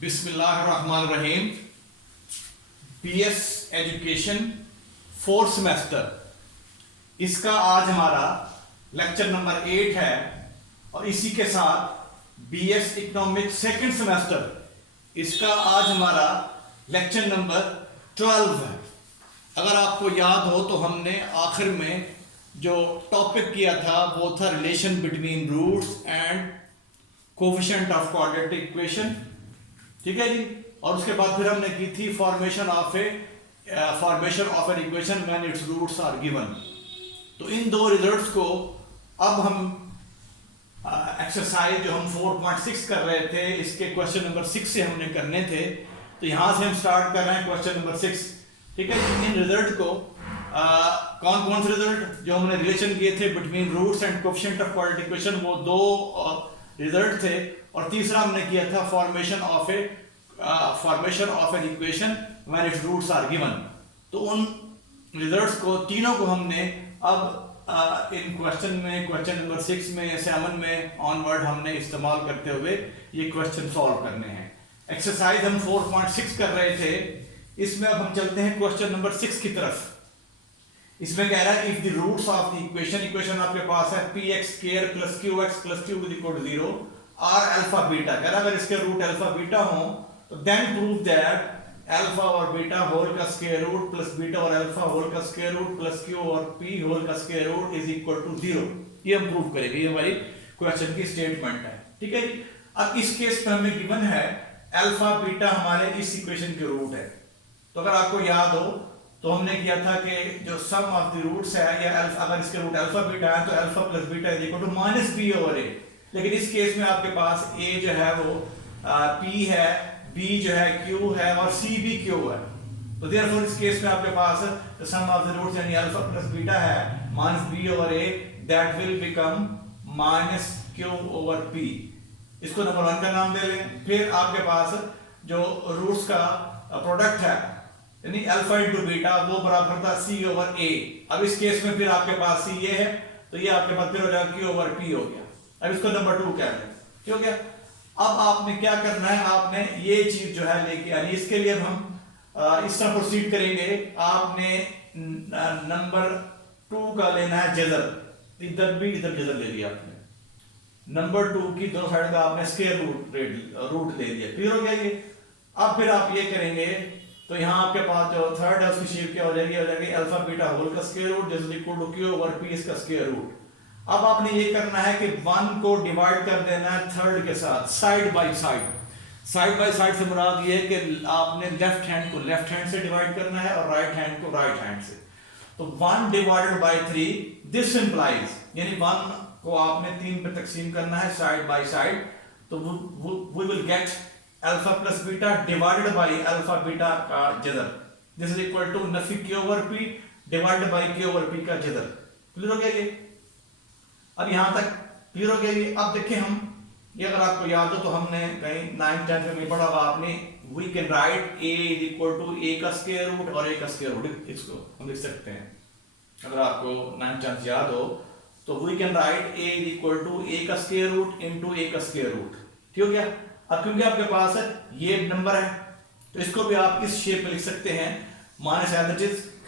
बिस्मिल्लाहिर्रहमानिर्रहीम। BS education fourth semester, इसका आज हमारा लेक्चर नंबर 8 है और इसी के साथ बीएस इकोनॉमिक्स सेकंड सेमेस्टर, इसका आज हमारा लेक्चर नंबर 12 है। अगर आपको याद हो तो हमने आखिर में जो टॉपिक किया था वो था relation between roots and coefficient of quadratic equation, ठीक है जी। और उसके बाद फिर हमने की थी formation of an equation when it's roots are given. तो इन दो रिजल्ट्स को अब हम एक्सरसाइज जो हम 4.6 कर रहे थे, इसके क्वेश्चन नंबर 6 से हमने करने थे। तो यहां से हम स्टार्ट कर रहे हैं क्वेश्चन नंबर 6, ठीक है। इन रिजल्ट को कौन कौन से रिजल्ट जो हमने रिलेशन किए थे between roots and coefficient of quadratic equation, वो दो रिजल्ट थे। और तीसरा हमने किया था formation of an equation when it's roots are given. तो उन रिजल्ट्स को तीनों को हमने अब इन क्वेश्चन नंबर 6 में 7 में ऑनवर्ड हमने इस्तेमाल करते हुए ये क्वेश्चन सॉल्व करने हैं। एक्सरसाइज हम 4.6 कर रहे थे, इसमें अब हम चलते हैं क्वेश्चन नंबर 6 की तरफ। इसमें कह रहा है if the roots of the equation आपके पास है px² + qx + q = 0 और अल्फा बीटा। कह रहा है अगर इसके रूट अल्फा बीटा हो तो देन प्रूव दैट अल्फा और बीटा होल का स्क्वायर रूट प्लस बीटा और अल्फा होल का स्क्वायर रूट प्लस q और p होल का स्क्वायर रूट = 0। ये हम प्रूव करेंगे, ये हमारी क्वेश्चन की स्टेटमेंट है, ठीक है। अब इस केस में हमें गिवन है अल्फा बीटा हमारे इस इक्वेशन के रूट है। तो अगर आपको याद हो तो हमने किया था कि जो सम ऑफ द रूट्स है या अगर इसके रूट अल्फा बीटा है तो अल्फा प्लस बीटा = -b/a। लेकिन इस केस में आपके पास a जो है वो p है, b जो है q है और c भी q है। तो देयरफॉर इस केस में आपके पास the sum of the roots यानी अल्फा प्लस बीटा है -b/a, that will become -q/p। इसको नंबर 1 का नाम दे लें। फिर आपके पास जो रूट्स का प्रोडक्ट है यानी अल्फा * बीटा वो बराबर था c/a। अब इस केस में फिर आपके पास c ये है तो ये आपके पास फिर हो जाएगा q/p हो गया। अब इसको नंबर 2 कह रहे हैं, ठीक हो गया। अब आपने क्या करना है, आपने ये चीज जो है लेके यानी इसके लिए हम इस तरह प्रोसीड करेंगे। आपने नंबर 2 का लेना है जजर, इधर भी इधर जजर ले लिया आपने। नंबर 2 की दो साइड का आपने स्क्वायर रूट ले लिया, क्लियर हो गया ये। अब फिर आप ये करेंगे तो यहाँ आपके पास जो थर्ड है उसकी शेप क्या हो जाएगी अल्फा बीटा होल का स्क्वायर रूट = q/p इसका स्क्वायर रूट। अब आपने ये करना है कि 1 को डिवाइड कर देना है थर्ड के साथ साइड बाय साइड से मुराद ये है कि आपने लेफ्ट हैंड को लेफ्ट हैंड से डिवाइड करना है और राइट हैंड को राइट हैंड से। तो 1 / 3 दिस इंप्लाइज यानी 1 को आपने 3 पे तकसीम करना है साइड बाय साइड। तो we will get alpha plus beta divided by alpha beta का जदर, दिस = नफी q/p डिवाइडेड बाय q/p का जदर। क्लियर हो गया ये? अब यहां तक क्लियर हो गया ये। अब देखिए हम ये अगर आपको याद हो तो हमने कहीं 9th 10th में पढ़ा हुआ आपने we can write a = a का स्क्वायर रूट और a का स्क्वायर रूट, इसको हम लिख सकते हैं। अगर आपको 9th 10th याद हो तो we can write a = a का स्क्वायर रूट * a का स्क्वायर रूट, ठीक हो गया। अब क्योंकि आपके पास ये नंबर है तो इसको भी आप इस शेप में लिख सकते हैं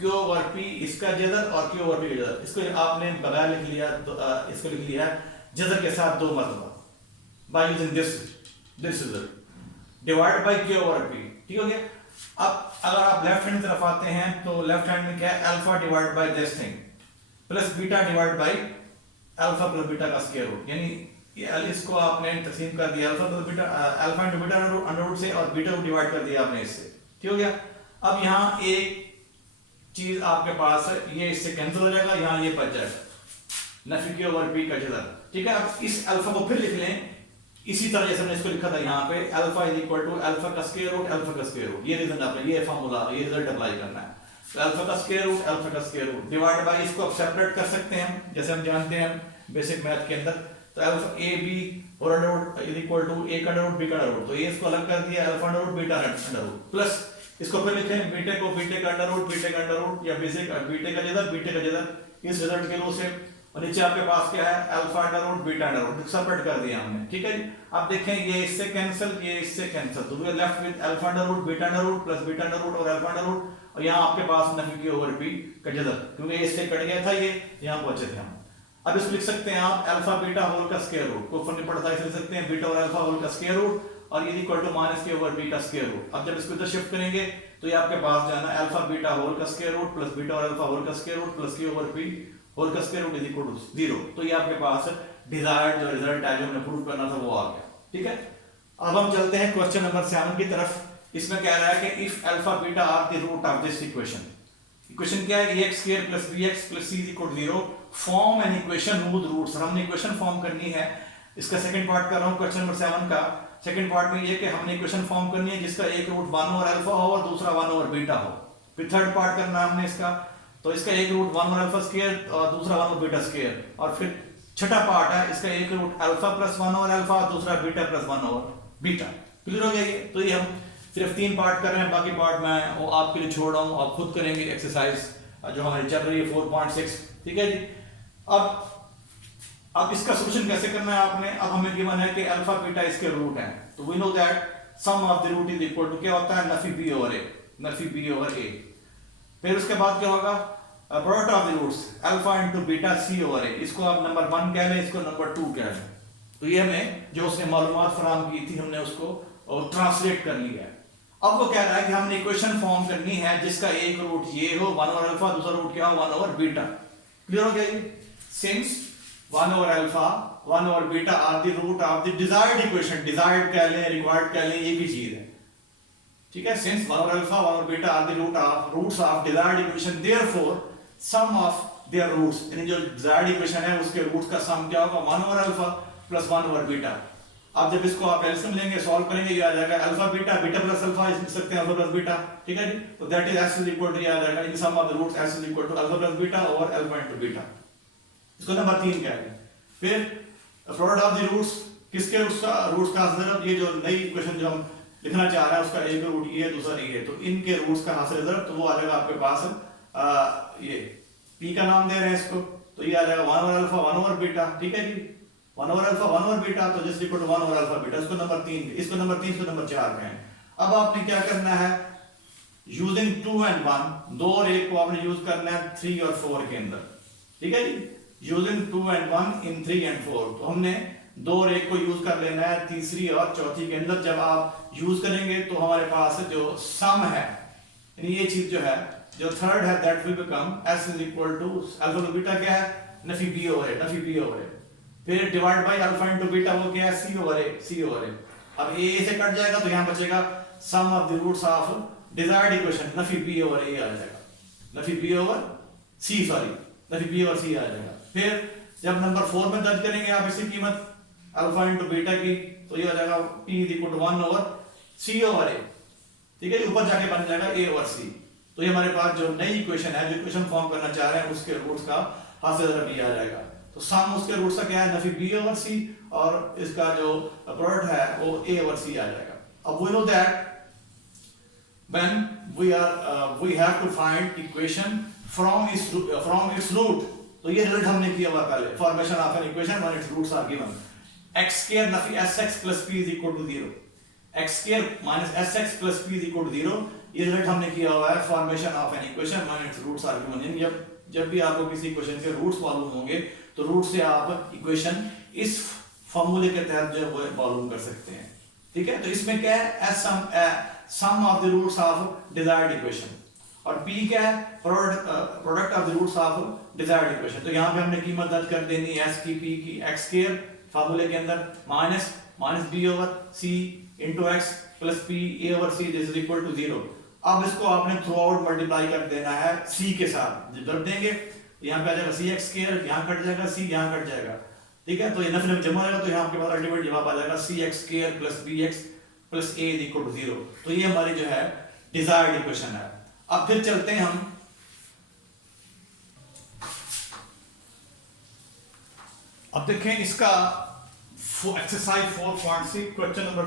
-q/p इसका जदर और q/p का जदर। इसको आपने बगैर लिख लिया तो इसको लिख लिया जदर के साथ 2 मरतबा by using this divide by q/p, ठीक हो गया। अब अगर आप लेफ्ट हैंड तरफ आते हैं तो लेफ्ट हैंड में क्या है alpha divide by this thing plus beta divide by alpha plus beta का स्क्वायर रूट, यानी इसको आपने तकसीम कर दिया alpha plus beta alpha * beta under root से और बीटा को डिवाइड कर दिया आपने इससे, ठीक हो गया। अब यहाँ एक चीज आपके पास है ये इससे कैंसिल हो जाएगा, यहाँ ये बच जाएगा नफी q/p का जदर, ठीक है। अब इस अल्फा को फिर लिख लें इसी तरह जैसे हमने इसको लिखा था यहाँ पे अल्फा = अल्फा का स्क्वायर रूट अल्फा का स्क्वायर रूट। ये रीजन आपने ये फार्मूला ये रिजल्ट अप्लाई करना है। तो अल्फा का स्क्वायर रूट अल्फा का स्क्वायर रूट डिवाइड बाय इसको आप सेपरेट कर सकते हैं जैसे हम जानते हैं बेसिक मैथ के अंदर। तो अल्फा ab और अंडर रूट = a का अंडर रूट b का अंडर रूट, तो ये इसको अलग कर दिया alpha under root beta under root plus इसको फिर लिखें बीटे का अंडर रूट या बेसिक बीटे का जदर इस रिजल्ट के रूप से और नीचे आपके पास क्या है alpha under root beta under root separate कर दिया हमने, ठीक है जी। अब देखें ये इससे कैंसिल, ये इससे कैंसिल, तो we are left with alpha under root beta under root plus beta under root और अल्फा अंडर रूट, और यहाँ आपके पास नफी पी ओवर पी का जदर, क्योंकि इससे कट गया था, ये यहाँ पहुंचे थे हम। अब इसको लिख सकते हैं आप अल्फा बीटा होल का स्क्वायर रूट, कोई फर्क नहीं पड़ता, इसे लिख सकते हैं बीटा और अल्फा होल का स्क्वायर रूट और ये इक्वल टू माइनस के ओवर बी का स्क्वायर रूट। अब जब इसको इधर शिफ्ट करेंगे तो ये आपके पास जाना अल्फा बीटा होल का स्क्वायर रूट प्लस बीटा और अल्फा होल का स्क्वायर रूट प्लस के ओवर बी होल का square root is equal to 0। तो ये आपके पास डिजायर्ड जो रिजल्ट है जो हमने प्रूव करना था वो आ गया, ठीक है। अब हम चलते हैं क्वेश्चन नंबर 7 की तरफ। इसमें कह रहा है कि if alpha beta are the root of this equation, equation क्या है ax square plus bx plus c equal to 0, form an equation with roots. हमने इक्वेशन फॉर्म करनी है, इसका सेकंड पार्ट कर रहा हूं क्वेश्चन नंबर 7 का। सेकंड पार्ट में ये कि हमने इक्वेशन फॉर्म करनी है जिसका एक रूट 1 ओवर अल्फा हो और दूसरा 1 ओवर बीटा हो। फिर थर्ड पार्ट करना है हमने इसका, तो इसका एक रूट 1 ओवर अल्फा स्क्वायर और दूसरा 1 ओवर बीटा स्क्वायर, और फिर छठा पार्ट है इसका एक root alpha plus 1 over alpha और दूसरा beta plus 1 over beta. Clear हो गया ये? तो ये हम सिर्फ 3 पार्ट कर रहे हैं, बाकी पार्ट मैं वो आपके लिए छोड़ रहा हूं, आप खुद करेंगे एक्सरसाइज जो हमारी चल रही है 4.6, ठीक है जी। अब इसका सॉल्यूशन कैसे करना है आपने, अब हमें गिवन है कि अल्फा बीटा इसके रूट है, तो we know that sum of the root is equal to क्या होता है नफी बी ओवर ए, नफी बी ओवर ए। फिर उसके बाद क्या होगा product of the roots alpha into beta c over a, इसको आप नंबर 1 कह लें, इसको नंबर 2 कह लें। तो ये हमें जो उसने मालूमात फराहम की थी हमने उसको ट्रांसलेट कर लिया है। अब वो कह रहा है कि हमने इक्वेशन फॉर्म करनी है जिसका एक रूट ये हो 1 ओवर अल्फा, दूसरा रूट क्या हो 1 ओवर बीटा। क्लियर हो गया ये? Since 1 over alpha 1 over beta are the root of the desired equation, desired कह लें रिक्वायर्ड कह लें, ये भी चीज है, ठीक है। Since 1 over alpha 1 over beta are the roots of desired equation, therefore sum of their roots, यानी जो डिजायर्ड इक्वेशन है उसके रूट्स का सम क्या होगा 1 over alpha plus 1 over beta. अब जब इसको आप एलसीएम लेंगे सॉल्व करेंगे, ये आ जाएगा alpha beta, beta plus alpha लिख सकते हैं अल्फा प्लस बीटा, ठीक है जी। तो that is s is equal to ये आ जाएगा in sum of the roots s is equal to alpha plus beta और अल्फा इनटू बीटा। इसको नंबर 3 कह रहे हैं। फिर प्रोडक्ट ऑफ द रूट्स, किसके रूट्स का हासिल, ये जो नई इक्वेशन जो हम लिखना चाह रहे हैं उसका एक रूट ये है दूसरा ये है, तो इनके रूट्स का हासिल रिजल्ट, तो वो आ जाएगा आपके पास ये p का नाम दे रहे हैं इसको, तो ये आ जाएगा 1 ओवर अल्फा 1 ओवर बीटा, ठीक है जी। 1 ओवर अल्फा 1 ओवर बीटा, तो just equal to 1 over alpha beta, इसको नंबर 3, इसको नंबर 3, इसको नंबर 4 कहें। अब आपने क्या करना है, यूजिंग 2 and 1, 2 और 1 को आपने यूज करना है 3 और 4 के अंदर, ठीक है जी। यूजिंग 2 and 1 इन 3 and 4, तो हमने 2 और 1 को यूज कर लेना है तीसरी और चौथी के अंदर। जब आप यूज करेंगे तो हमारे पास जो सम है, यानी ये चीज जो है जो थर्ड है, that will become s is equal to alpha beta क्या है नफी b ओवर a, नफी b ओवर a, फिर divide by alpha into beta वो क्या है c over a, c over a। अब a से कट जाएगा तो यहां बचेगा sum of the roots of desired equation, नफी b ओवर a आ जाएगा, नफी b ओवर c, सॉरी नफी b ओवर c आ जाएगा। फिर जब नंबर 4 में दर्ज करेंगे आप इसी कीमत अल्फा इनटू बीटा की, तो ये आ जाएगा p is equal to 1 over c over a, ठीक है। ऊपर जाके बन जाएगा a ओवर c। तो ये हमारे पास जो नई इक्वेशन है, जो इक्वेशन फॉर्म करना चाह रहे हैं उसके रूट्स का हासिल रिजल्ट आ जाएगा। तो सम उसके रूट्स का क्या है नफी b ओवर c, और इसका जो प्रोडक्ट है वो a ओवर c आ जाएगा। अब we know that when we have to find equation from its root, तो ये रिजल्ट हमने किया हुआ पहले, formation of an equation when its roots are given, x square Nafi sx plus p is equal to 0, x square minus sx plus p is equal to 0, ये result हमने किया हुआ है formation of an equation when its roots are given। जब भी आपको किसी equation के रूट्स मालूम होंगे तो रूट से आप इक्वेशन इस फॉर्मूले के तहत जो है मालूम कर सकते हैं, ठीक है। तो इसमें क्या है sum of the roots of desired equation, और p क्या है product of the roots of desired equation. तो यहाँ पे हमने कीमत दर्ज कर देनी है s की p की x स्क्वायर फार्मूले के अंदर minus b over c into x plus p a over c this is equal to 0। अब इसको आपने थ्रू आउट मल्टीप्लाई कर देना है c के साथ, जब देंगे यहाँ पे आ जाएगा cx स्क्वायर, यहाँ कट जाएगा c, यहाँ कट जाएगा, ठीक है। तो ये नफी नफी जमा हो जाएगा, तो यहाँ आपके पास अल्टीमेट जवाब आ जाएगा cx square plus bx plus a is equal to 0। तो ये हमारी जो है डिजायर्ड इक्वेशन है। अब फिर चलते हैं हम अब देखें इसका एक्सरसाइज 4.6 क्वेश्चन नंबर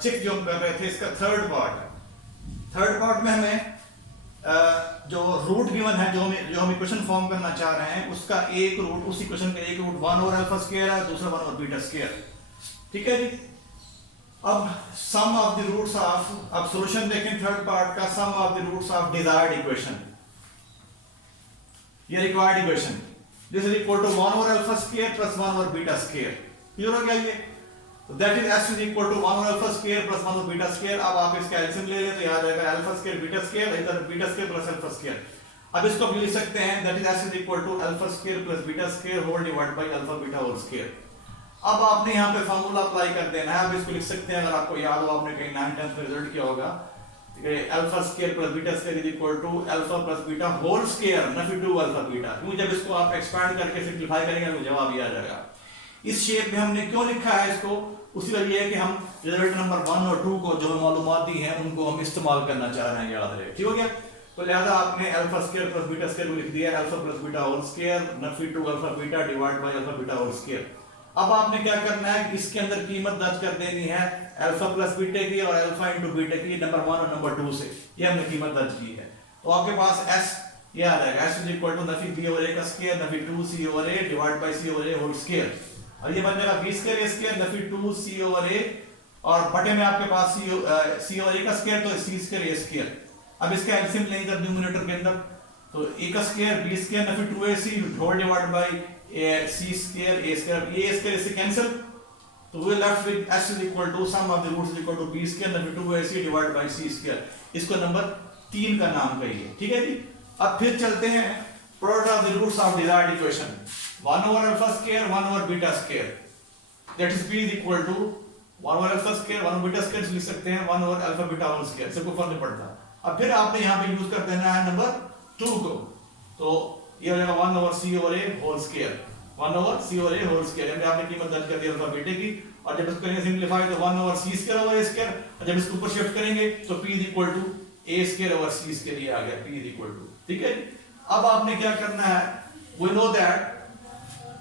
6 जो हम कर रहे थे, इसका थर्ड पार्ट है। थर्ड पार्ट में हमें जो रूट गिवन है, जो हम इक्वेशन फॉर्म करना चाह रहे हैं, उसका एक रूट, उस इक्वेशन का एक रूट 1 ओवर अल्फा स्क्वायर है, दूसरा 1 ओवर बीटा स्क्वायर। ठीक है जी। अब sum of the roots of, अब सॉल्यूशन देखें थर्ड पार्ट का, sum of the roots of desired equation, ये required equation, this is equal to 1 over alpha square plus 1 over beta square. Clear हो गया ये? तो that is s is equal to 1 over alpha square plus 1 over beta square. अब आप इसका LCM ले लें तो यहां आ जाएगा अल्फा स्क्वायर बीटा स्क्वायर, इधर beta square plus alpha square. अब इसको भी लिख सकते हैं, that is s is equal to alpha square plus beta square whole divide by alpha beta whole square. अब आपने यहां पे फार्मूला अप्लाई कर देना है। अब इसको लिख सकते हैं, अगर आपको याद हो, आपने कहीं 9th 10th में रिजल्ट किया होगा, alpha square plus beta square is equal to alpha plus beta whole square नफी 2 अल्फा बीटा। क्यों? जब इसको आप एक्सपैंड करके सिंपलीफाई करेंगे तो जवाब ही आ जाएगा। इस शेप में हमने क्यों लिखा है इसको? उसी वजह ये है कि हम रिजल्ट नंबर 1 और 2 को जो मालूमात दी हैं उनको हम इस्तेमाल करना चाह रहे हैं, याद रहे। ठीक हो गया? तो लिहाजा आपने alpha square plus beta square को लिख दिया alpha plus beta whole square नफी 2 alpha beta divide by alpha beta whole square. अब आपने क्या करना है, इसके अंदर कीमत दर्ज कर देनी है अल्फा प्लस बीटा की और अल्फा इनटू बीटा की, नंबर 1 और नंबर 2 से। ये हमने कीमत दर्ज की है। तो आपके पास s ये आ जाएगा, s इज इक्वल टू नफी b ओवर a का स्क्वायर नफी 2c over a divide by c over a whole square. और ये बन जाएगा b स्क्वायर a स्क्वायर नफी 2c ओवर a, और बटे में आपके पास c ओवर a का स्क्वायर तो c स्क्वायर a स्क्वायर। अब इसका एलसीएम लेंगे इधर न्यूमरेटर के अंदर, तो a का स्क्वायर b स्क्वायर नफी 2ac whole divide by c square a square. ये स्क्वायर इससे कैंसिल, तो we left with s is equal to sum of the roots is equal to b square नफी 2ac divide by c square. इसको number 3 का नाम कहिए। ठीक है जी। अब फिर चलते हैं product of the roots of desired equation, 1 over alpha square 1 over beta square, that is b is equal to 1 over alpha square 1 over beta square लिख सकते हैं 1 over alpha beta whole square, से कोई फर्क नहीं पड़ता। अब फिर आपने यहां पे यूज कर देना है नंबर 2 को, तो ये हो जाएगा 1 over c over a whole square, 1 over c over a whole square. यानी आपने कीमत दर्ज कर दी अल्फा बीटा की, और जब इसको करेंगे सिंपलीफाई तो 1 over c square over a square, और जब इसको ऊपर शिफ्ट करेंगे तो p is equal to a square over c square, ये आ गया p इज इक्वल टू। ठीक है। अब आपने क्या करना है, वी नो दैट,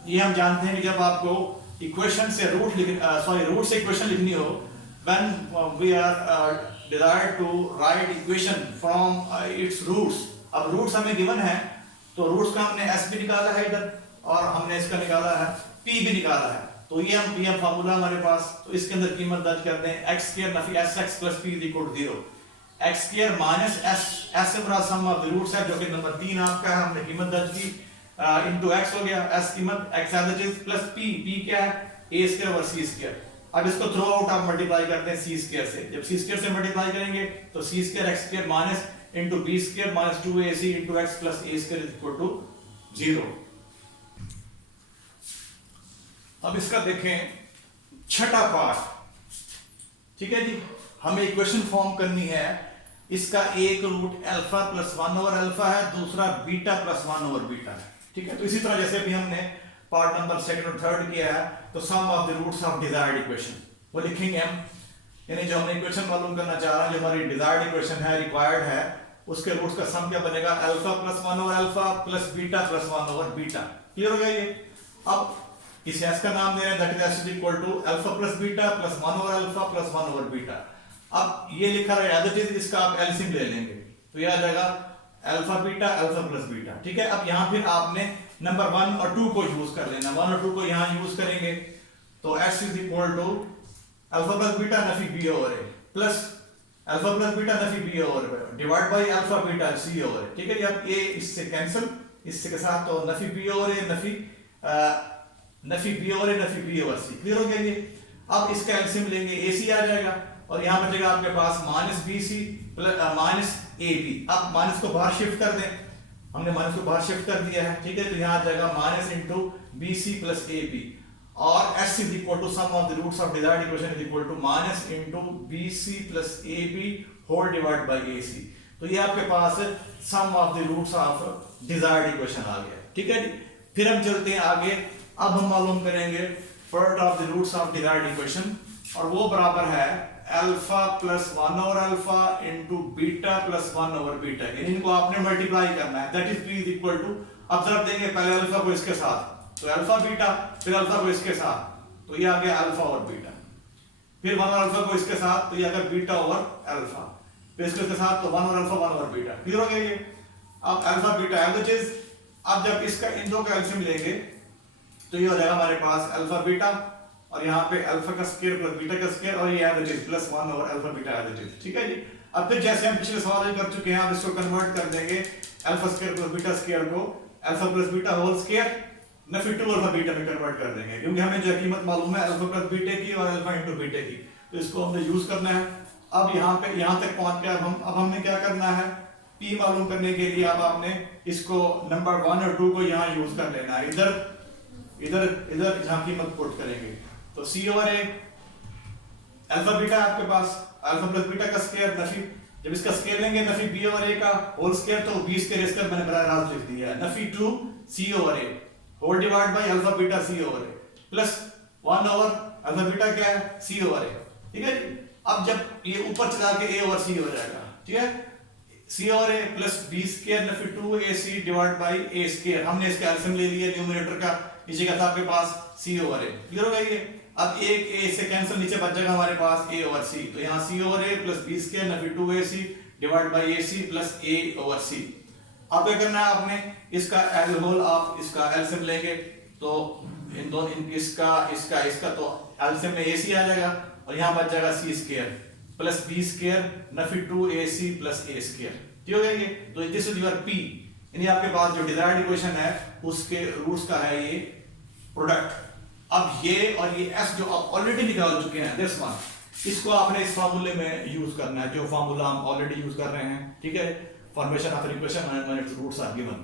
ये हम जानते हैं कि जब आपको इक्वेशन से रूट से इक्वेशन लिखनी हो, when we are desired to write equation from its roots. अब रूट्स हमें गिवन है, तो रूट्स का हमने s भी निकाला है इधर, और हमने इसका निकाला है p भी निकाला है, तो ये हम p फार्मूला हमारे पास, तो इसके अंदर कीमत दर्ज कर दें x स्क्वायर नफी sx plus p is equal to 0, x square minus s से बड़ा सम ऑफ द रूट्स है जो कि नंबर 3 आपका है, हमने कीमत दर्ज की इनटू x हो गया, s कीमत x as it is plus p क्या है a square over c square. अब इसको थ्रो आउट आप मल्टीप्लाई करते हैं c स्क्वायर से, जब c स्क्वायर से मल्टीप्लाई करेंगे तो c square x square minus into b square minus 2ac into x plus a square is equal to 0। अब इसका देखें छठा पार्ट। ठीक है जी, हमें इक्वेशन फॉर्म करनी है, इसका एक root alpha plus 1 over alpha है, दूसरा बीटा प्लस 1 ओवर बीटा है। ठीक है, तो इसी तरह जैसे भी हमने पार्ट नंबर 2 और 3 किया है, तो sum of the roots of desired equation वो लिखेंगे हम, यानी जो हमने इक्वेशन मालूम करना चाह रहे हैं, जो हमारी डिजायर्ड इक्वेशन है, रिक्वायर्ड है, उसके रूट्स का सम क्या बनेगा, alpha plus 1 over alpha plus beta plus 1 over beta. Clear हो गया ये? अब इस s का नाम दे रहे हैं, that is s is equal to alpha plus beta plus 1 over alpha plus 1 over beta. अब ये लिखा है एज इट इज, इसका आप एलसीएम ले लेंगे, तो ये आ जाएगा alpha beta alpha plus beta. ठीक है, अब यहां फिर आपने नंबर 1 और 2 को यूज कर लेना, 1 और 2 को यहां यूज करेंगे, तो s is equal to alpha plus beta नफी b over a plus alpha plus beta नफी b over a divide by alpha beta c over a। ठीक है, अब ये इससे कैंसिल, इससे के साथ, तो नफी b ओवर a नफी b ओवर a नफी b ओवर c। क्लियर हो गया ये? अब इसका एलसीएम लेंगे, ac आ जाएगा, और यहां बचेगा आपके पास minus bc plus minus ab। अब माइनस को बाहर शिफ्ट कर दें, हमने माइनस को बाहर शिफ्ट कर दिया है। ठीक है, तो यहां आ जाएगा minus into bc plus ab, और s is equal to sum of the roots of desired equation is equal to minus into bc plus ab whole divide by ac। तो ये आपके पास sum of the roots of desired equation आ गया। ठीक है जी, फिर हम चलते हैं आगे। अब हम मालूम करेंगे product of the roots of desired equation, और वो बराबर है alpha plus 1 over alpha into beta plus 1 over beta. इनको आपने मल्टीप्लाई करना है, that is p is equal to, अब जब देंगे पहले अल्फा को इसके साथ, तो अल्फा बीटा, फिर अल्फा को इसके साथ, तो ये आ गया अल्फा और बीटा, फिर 1 अल्फा को इसके साथ, तो ये आ गया बीटा ओवर अल्फा। फिर इसके साथ तो 1 over alpha 1 over beta, clear हो गया ये। अब अल्फा बीटा एवरेजेस, अब जब इसका इन दो का एलसीएम लेंगे तो ये हो जाएगा हमारे पास अल्फा बीटा, और यहाँ पे अल्फा का स्क्वायर प्लस बीटा का स्क्वायर, और ये averages plus 1 over alpha beta averages, ठीक है जी। अब फिर जैसे हम पिछले सवाल में कर चुके हैं, आप इसको कन्वर्ट कर देंगे alpha square plus beta square को alpha plus beta whole square न फिर 2 अल्फा बीटा में कन्वर्ट कर देंगे, क्योंकि हमें जो कीमत मालूम है अल्फा प्लस बीटा की और अल्फा इनटू बीटा की, तो इसको हमने यूज करना है। अब यहाँ पे यहाँ तक पहुंच के अब हमने क्या करना है, p मालूम करने के लिए अब आपने इसको नंबर 1 और 2 को यहाँ यूज कर लेना है, इधर इधर इधर जहाँ कीमत पुट करेंगे, तो c over a alpha beta आपके पास अल्फा प्लस बीटा का स्क्वायर नफी, जब इसका स्क्वायर लेंगे नफी b ओवर a का होल स्क्वायर, तो b स्क्वायर इसका मैंने बराबर रास्त लिख दिया है, नफी 2 c over a whole divide by alpha beta c over a plus 1 over alpha beta क्या है c ओवर a, ठीक है जी। अब जब ये ऊपर चला के a ओवर c हो जाएगा, ठीक है, c over a plus b square नफी 2ac divide bye a square, हमने इसका एलसीएम ले लिया न्यूमरेटर का, नीचे का था आपके पास c ओवर a, क्लियर हो गया ये। अब एक a से कैंसिल, नीचे बच जाएगा हमारे पास a ओवर c, तो यहाँ c over a plus b square नफी 2ac divide by ac plus a over c। अब क्या करना है आपने, इसका एल होल आप इसका एलसीएम लेंगे, तो इन दोनों इसका इसका इसका तो एलसीएम में ac आ जाएगा, और यहाँ बच जाएगा c square plus b square नफी 2ac प्लस a स्क्वायर, ठीक हो गया ये। तो दिस इज योर p, यानी आपके पास जो डिजायर्ड इक्वेशन है उसके रूट्स का है ये प्रोडक्ट। अब ये और ये s जो आप ऑलरेडी निकाल चुके हैं दिस वन, इसको आपने इस फार्मूले में यूज करना है, जो फार्मूला हम ऑलरेडी यूज कर रहे हैं, ठीक है। Formation of equation when it's roots are given,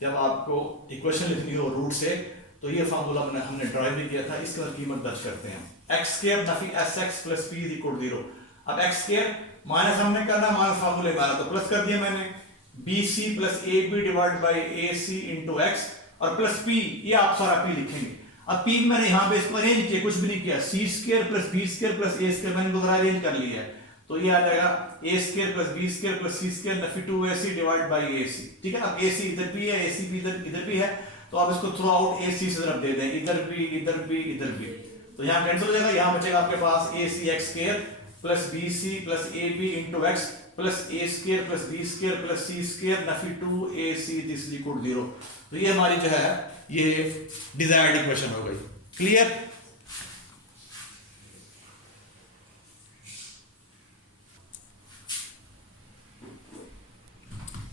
जब आपको इक्वेशन लिखनी हो रूट से, तो ये फार्मूला हमने ड्राइव भी किया था, इसके बाद कीमत दर्ज करते हैं। x स्क्वायर नफी sx plus p is equal 0। अब x स्क्वायर माइनस हमने करना, माइनस फार्मूले में आ रहा तो प्लस कर दिया मैंने, bc plus ab divide by ac into x और प्लस p, ये आप सारा p लिखेंगे। अब p मैंने यहाँ पे इसको अरेंज किया, कुछ भी नहीं किया, c square plus b square plus a square मैंने दोबारा अरेंज कर लिया है, तो ये आ जाएगा a square plus b square plus c square नफी 2ac डिवाइड बाय ac, ठीक है। अब ac इधर भी है, ac भी इधर भी है, तो आप इसको थ्रू आउट ac से तरफ दे दें, इधर भी इधर भी इधर भी, तो यहाँ कैंसिल हो जाएगा, यहाँ बचेगा आपके पास ac x square plus bc plus ab into x plus a square plus b square plus c square नफी 2ac दिस इज इक्वल 0। तो ये हमारी जो है ये डिजायर्ड इक्वेशन हो गई, क्लियर।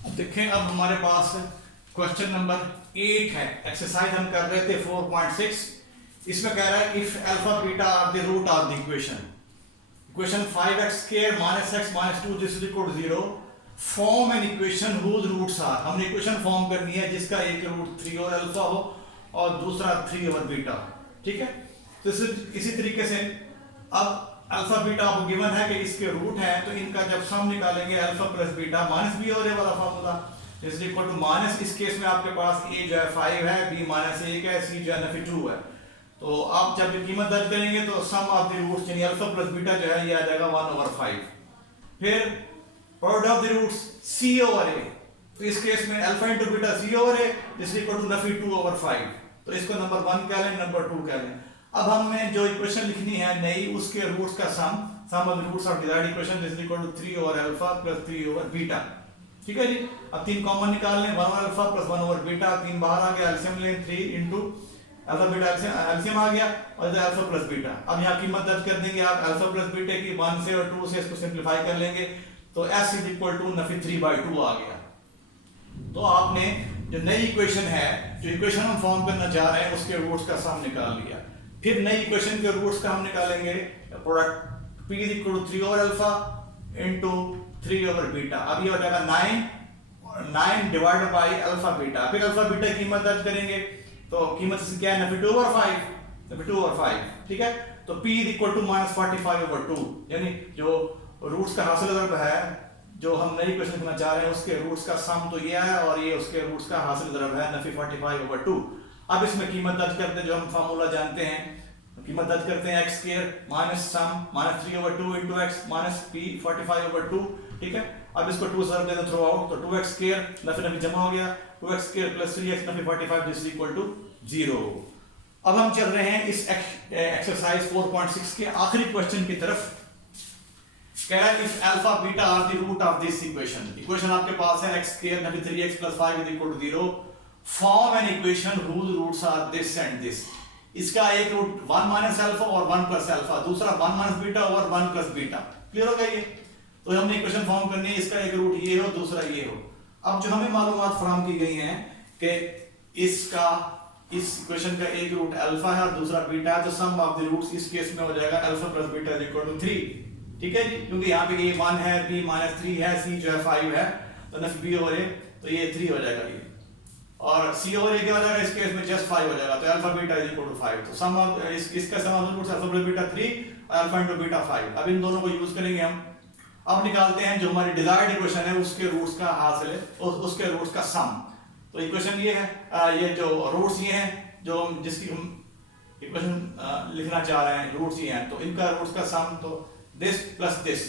अब देखें, अब हमारे पास क्वेश्चन नंबर 8 है, एक्सरसाइज हम कर रहे थे 4.6, इसमें कह रहा है if alpha beta are the root of the equation 5x square minus x minus 2 this is equal to 0, form an equation whose roots are, हमने इक्वेशन फॉर्म करनी है जिसका एक रूट 3 ओवर अल्फा हो और दूसरा 3 ओवर बीटा, ठीक है। तो इसी तरीके से अब अल्फा बीटा आपको गिवन है कि इसके रूट है, तो इनका जब सम निकालेंगे alpha plus beta minus b और ए वाला formula is equal to minus, इस केस में आपके पास a जो है 5 है, b माइनस 1 है, c जो है नफी 2 है, तो आप जब कीमत दर्ज करेंगे तो सम ऑफ द रूट्स यानी अल्फा प्लस बीटा जो है ये आ जाएगा 1 ओवर 5। फिर product of the roots c over a, तो इस केस में alpha into beta c over a is equal to नफी 2 ओवर 5, तो इसको नंबर 1 कह लें, नंबर 2 कह लें। अब हमें जो इक्वेशन लिखनी है नई, उसके रूट्स का sum of the roots of desired equation is equal to 3 over alpha plus 3 over beta, ठीक है जी। अब 3 कॉमन निकाल लें, 1 over alpha plus 1 over beta, 3 बाहर आ गया, एलसीएम लें 3 इनटू अल्फा बीटा, एलसीएम आ गया और इधर अल्फा प्लस बीटा। अब यहाँ कीमत दर्ज कर देंगे आप अल्फा प्लस बीटा की, 1 से और 2 से इसको सिंपलीफाई कर लेंगे, तो s इज इक्वल टू नफी 3/2 आ गया। तो आपने जो नई इक्वेशन है, जो इक्वेशन हम फॉर्म करना चाह रहे हैं, उसके रूट्स का सम निकाल लिया। फिर नई इक्वेशन के रूट्स का हम निकालेंगे product p is equal to 3 over alpha into 3 over beta, अब ये हो जाएगा 9 डिवाइडेड बाय अल्फा बीटा, फिर अल्फा बीटा की कीमत दर्ज करेंगे, तो कीमत इसकी क्या है नफी 2 ओवर 5, नफी 2 ओवर 5, ठीक है। तो p is equal to minus 45 over 2, यानी जो रूट्स का हासिल ज़रब है, जो हम नई इक्वेशन लिखना चाह रहे हैं उसके रूट्स का सम तो ये है और ये उसके रूट्स का हासिल ज़रब है नफी 45 ओवर 2। अब इसमें कीमत दर्ज करते हैं, जो हम फार्मूला जानते हैं, कीमत दर्ज करते हैं x square minus sum minus 3 over 2 into x minus p 45 over 2, ठीक है। अब इसको 2 से दे दो थ्रू आउट, तो 2x स्क्वायर नफी नफी जमा हो गया, 2x स्क्वायर प्लस 3x नफी 45 दिस इज इक्वल टू 0। अब हम चल रहे हैं इस एक्सरसाइज 4.6 के आखिरी क्वेश्चन की तरफ। कह रहा है if alpha beta are the root of this equation आपके पास है x स्क्वायर नफी 3x + 5 = 0, form an equation whose roots are this and this। इसका एक रूट 1 माइनस अल्फा और 1 प्लस अल्फा, दूसरा 1 माइनस बीटा और 1 प्लस बीटा। क्लियर हो गया ये? तो हमने इक्वेशन फॉर्म करनी है, इसका एक रूट ये हो, दूसरा ये हो। अब जो हमें मालूमात फराहम की गई हैं कि इसका इस इक्वेशन का एक रूट अल्फा है और दूसरा बीटा है, तो सम ऑफ द रूट्स इस केस में हो जाएगा अल्फा प्लस बीटा = 3। ठीक है जी, क्योंकि यहाँ पे ये 1 है, b -3 है, c जो है 5 है, तो नफ b ओवर a, तो ये 3 हो जाएगा ये, और c ओवर a क्या हो जाएगा इस केस में जस्ट 5 हो जाएगा, तो अल्फा बीटा = 5। तो सम ऑफ इसका sum of the roots alpha plus beta 3 और अल्फा इनटू बीटा 5। अब इन दोनों को यूज करेंगे हम। अब निकालते हैं जो हमारी डिजायर्ड इक्वेशन है उसके रूट्स का हासिल है, उसके रूट्स का सम। तो इक्वेशन ये है, ये जो रूट्स ये हैं जो जिसकी हम इक्वेशन लिखना चाह रहे हैं, रूट्स ये हैं, तो इनका रूट्स का सम, तो दिस प्लस दिस,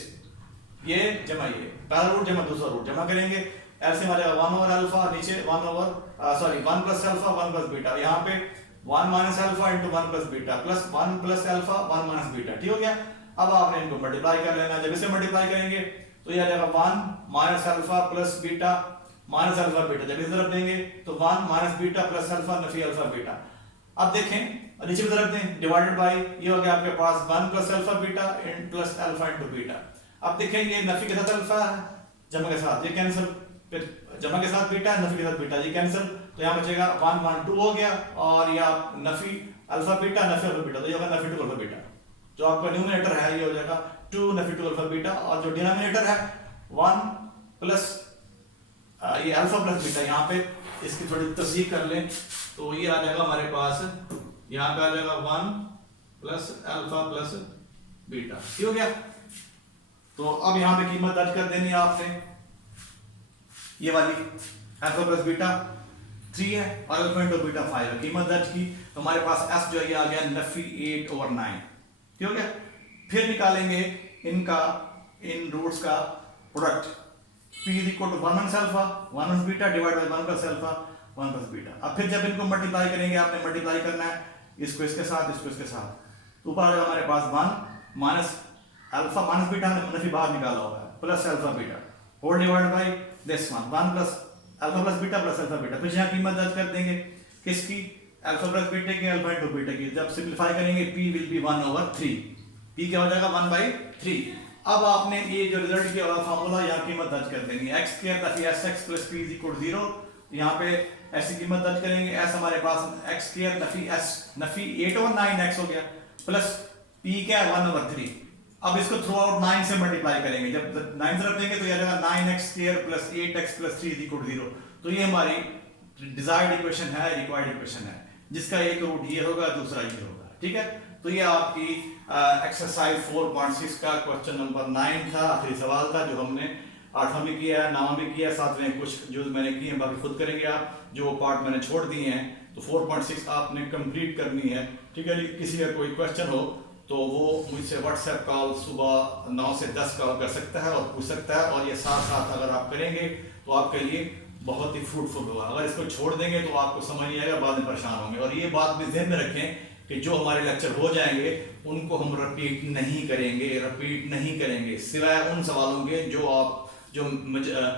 ये जमा ये, पहला रूट जमा दूसरा रूट जमा करेंगे, ऐसे आ जाएगा 1 ओवर अल्फा, नीचे 1 प्लस अल्फा 1 प्लस बीटा, यहाँ पे 1 minus alpha into 1 plus beta plus 1 plus alpha 1 minus beta. ठीक हो गया? अब आपने इनको मल्टीप्लाई कर लेना। जब इसे मल्टीप्लाई करेंगे तो ये आ जाएगा 1 minus alpha plus beta minus alpha beta, जब इस तरफ देंगे तो 1 minus beta plus alpha Nafi alpha beta. अब देखें नीचे की तरफ दें, डिवाइडेड बाय, ये हो गया आपके पास 1 plus alpha beta plus alpha into beta. अब देखें ये नफी के साथ अल्फा है, जमा के साथ ये कैंसिल, फिर जमा के साथ बीटा, नफी के साथ बीटा, ये कैंसिल, तो यहाँ बचेगा 1 1 2 हो गया, और ये आप Nafi alpha beta Nafi alpha beta, तो ये होगा नफी 2 अल्फा बीटा। जो आपका न्यूमरेटर है ये हो जाएगा 2 नफी 2 अल्फा बीटा, और जो डिनोमिनेटर है 1 प्लस ये अल्फा प्लस बीटा, यहाँ पे इसकी थोड़ी तस्दीक कर लें तो ये आ जाएगा हमारे पास, यहाँ पे आ जाएगा 1 प्लस अल्फा प्लस बीटा। ठीक हो गया? तो अब यहाँ पे कीमत दर्ज कर देनी है आपने, ये वाली अल्फा प्लस बीटा 3 है और अल्फा इंटू बीटा 5 है, कीमत दर्ज की, तो हमारे पास s जो है आ गया नफी 8 ओवर 9। ठीक हो गया? फिर निकालेंगे इनका, इन रूट्स का product, p = 1 minus alpha 1 minus beta divide bye 1 plus alpha 1 plus beta. अब फिर जब इनको मल्टीप्लाई करेंगे, आपने मल्टीप्लाई करना है इसको इसके साथ, इसको इसके साथ, तो ऊपर आ जाएगा हमारे पास 1 माइनस अल्फा माइनस बीटा हमने नफी बाहर निकाला होगा plus alpha beta whole divide by this 1 plus alpha plus beta plus alpha beta. फिर यहाँ कीमत दर्ज कर देंगे किसकी, अल्फा प्लस बीटा की, अल्फा इंटू बीटा की। जब सिंपलीफाई करेंगे p will be 1 over 3, p क्या हो जाएगा 1/3। अब आपने ये जो रिजल्ट किया हुआ फार्मूला, यहाँ कीमत दर्ज कर देंगे, x स्क्वायर नफी sx प्लस p = 0, यहाँ पे ऐसी कीमत दर्ज करेंगे, s हमारे पास x square Nafi 8 over 9x हो गया, प्लस p क्या है 1 ओवर 3। अब इसको थ्रू आउट 9 से मल्टीप्लाई करेंगे, जब 9 तरफ देंगे तो ये आ जाएगा 9x square plus 8x plus 3 = 0। तो ये हमारी डिजायर्ड इक्वेशन है, रिक्वायर्ड इक्वेशन है, जिसका एक रूट ये होगा, दूसरा ये होगा। ठीक है? तो ये आपकी एक्सरसाइज 4.6 का क्वेश्चन नंबर 9 था, आखिरी सवाल था, जो हमने 8वां भी किया है, 9वां भी किया है, 7वें कुछ जो मैंने किए हैं, बाकी खुद करेंगे आप, जो पार्ट मैंने छोड़ दिए हैं। तो 4.6 आपने कंप्लीट करनी है। ठीक है जी? किसी का कोई क्वेश्चन हो तो वो मुझसे व्हाट्सएप कॉल सुबह 9 से 10 कॉल कर सकता है और पूछ सकता है, और ये साथ साथ अगर आप करेंगे तो आपके लिए बहुत ही फ्रूटफुल होगा। अगर इसको छोड़ देंगे तो आपको समझ नहीं आएगा, बाद में परेशान होंगे। और ये बात भी ध्यान में रखें कि जो हमारे लेक्चर हो जाएंगे उनको हम रिपीट नहीं करेंगे सिवाय उन सवालों के जो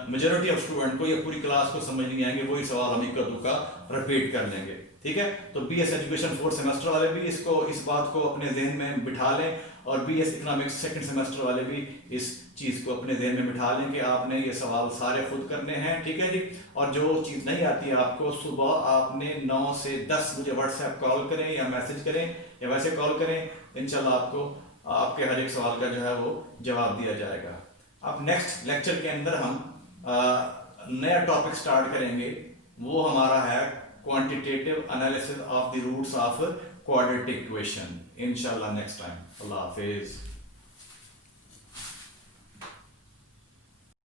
मेजॉरिटी ऑफ स्टूडेंट को या पूरी क्लास को समझ नहीं आएंगे, वही सवाल हम इक्का दुक्का रिपीट कर लेंगे। ठीक है? तो BS एजुकेशन 4th सेमेस्टर वाले भी इस बात को अपने जहन में बिठा लें, और BS इकोनॉमिक्स 2nd सेमेस्टर वाले भी इस चीज़ को अपने जहन में बिठा लें कि आपने ये सवाल सारे खुद करने हैं। ठीक है जी? और जो चीज़ नहीं आती है आपको, सुबह आपने 9 से 10 मुझे व्हाट्सएप कॉल करें या मैसेज करें या वैसे कॉल करें, इंशाल्लाह आपको आपके हर एक सवाल का जो है वो जवाब दिया जाएगा। अब नेक्स्ट लेक्चर के अंदर हम नया टॉपिक स्टार्ट करेंगे, वो हमारा है quantitative analysis of the roots of quadratic equation. इंशाल्लाह नेक्स्ट टाइम। अल्लाह हाफिज।